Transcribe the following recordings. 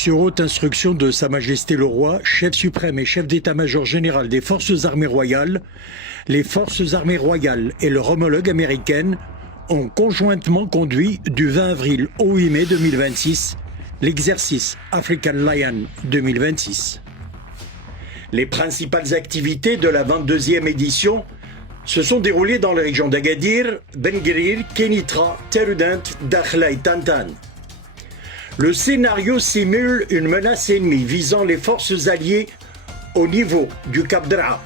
Sur haute instruction de Sa Majesté le Roi, chef suprême et chef d'état-major général des Forces armées royales, les Forces armées royales et leur homologue américaine ont conjointement conduit du 20 avril au 8 mai 2026 l'exercice African Lion 2026. Les principales activités de la 22e édition se sont déroulées dans les régions d'Agadir, Ben Guerir, Kénitra, Terudent, Dakhla et Tantan. Le scénario simule une menace ennemie visant les forces alliées au niveau du Cap Draa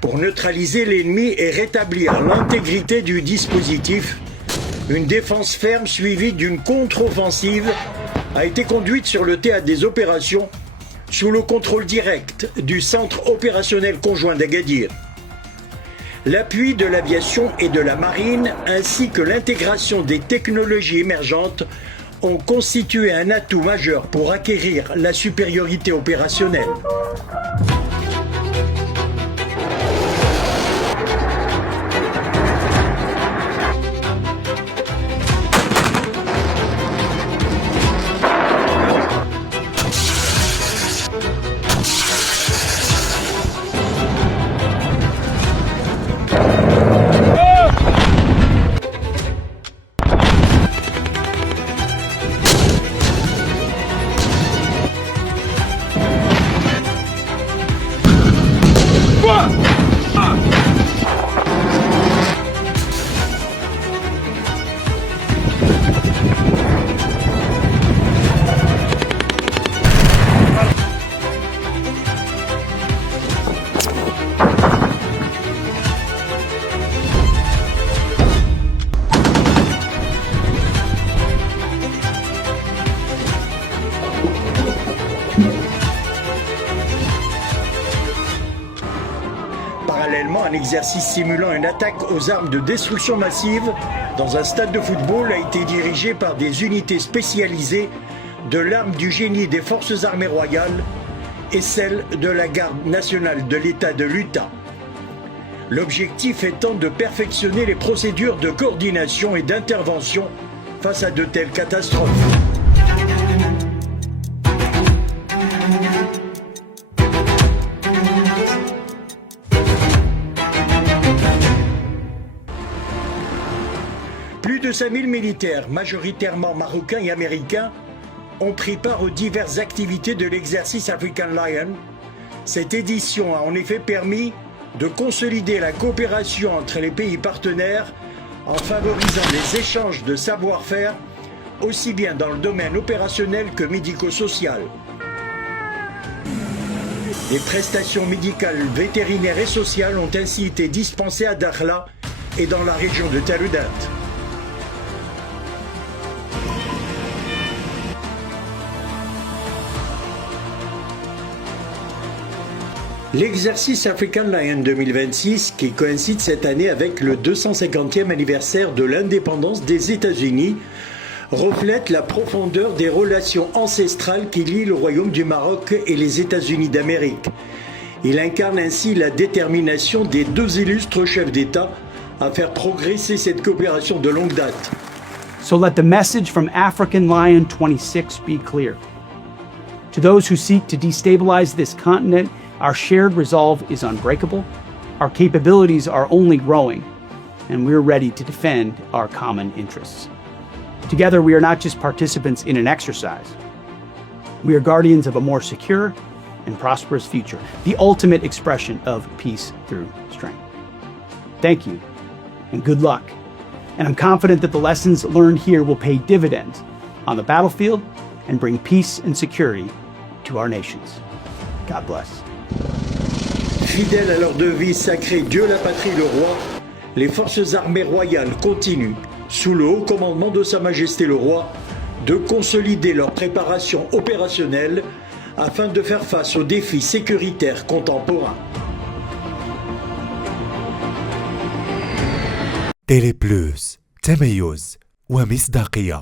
pour neutraliser l'ennemi et rétablir l'intégrité du dispositif. Une défense ferme suivie d'une contre-offensive a été conduite sur le théâtre des opérations sous le contrôle direct du Centre opérationnel conjoint d'Agadir. L'appui de l'aviation et de la marine ainsi que l'intégration des technologies émergentes ont constitué un atout majeur pour acquérir la supériorité opérationnelle. Parallèlement, un exercice simulant une attaque aux armes de destruction massive dans un stade de football a été dirigé par des unités spécialisées de l'arme du génie des Forces armées royales et celle de la Garde nationale de l'État de l'Utah. L'objectif étant de perfectionner les procédures de coordination et d'intervention face à de telles catastrophes. Plus de 5000 militaires, majoritairement marocains et américains, ont pris part aux diverses activités de l'exercice African Lion. Cette édition a en effet permis de consolider la coopération entre les pays partenaires en favorisant les échanges de savoir-faire aussi bien dans le domaine opérationnel que médico-social. Les prestations médicales, vétérinaires et sociales ont ainsi été dispensées à Dakhla et dans la région de Terudent. L'exercice African Lion 2026, qui coïncide cette année avec le 250e anniversaire de l'indépendance des États-Unis, reflète la profondeur des relations ancestrales qui lient le Royaume du Maroc et les États-Unis d'Amérique. Il incarne ainsi la détermination des deux illustres chefs d'État à faire progresser cette coopération de longue date. So let the message from African Lion 26 be clear. To those who seek to destabilize this continent, our shared resolve is unbreakable, our capabilities are only growing, and we're ready to defend our common interests. Together, we are not just participants in an exercise. We are guardians of a more secure and prosperous future, the ultimate expression of peace through strength. Thank you, and good luck. And I'm confident that the lessons learned here will pay dividends on the battlefield and bring peace and security to our nations. God bless. Fidèles à leur devise sacrée Dieu, la patrie, le roi, les forces armées royales continuent, sous le haut commandement de Sa Majesté le Roi, de consolider leur préparation opérationnelle afin de faire face aux défis sécuritaires contemporains. تيلي بلوس، تميز ومصداقية.